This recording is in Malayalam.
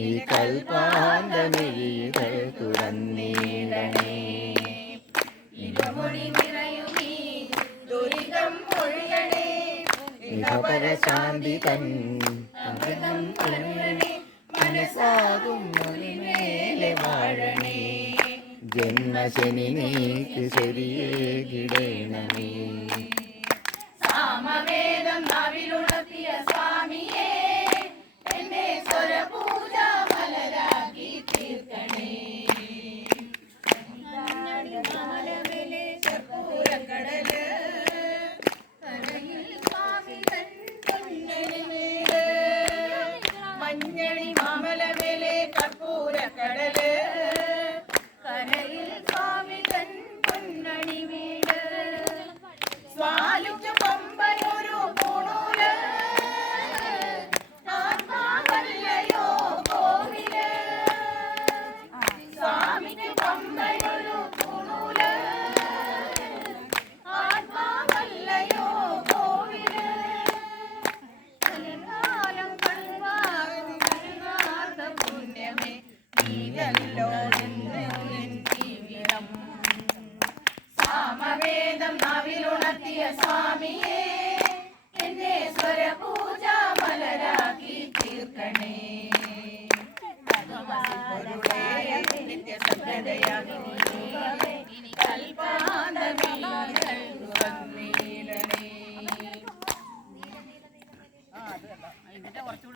ഈ കൽപ്പാന്തമിഴികൾ തുറന്നീടണേ. ഇടമൊഴി നിറയുമീ ദുരിതം ഒഴിയണേ. ഇഹപരശാന്തി തൻ അമൃതം തരണേ. മനസ്സാകും മേലെ വാഴണേ. ജന്മശനി നീക്ക് ശരിയേകിടണമേ. സാമവേദം നാവിലുണർത്തിയ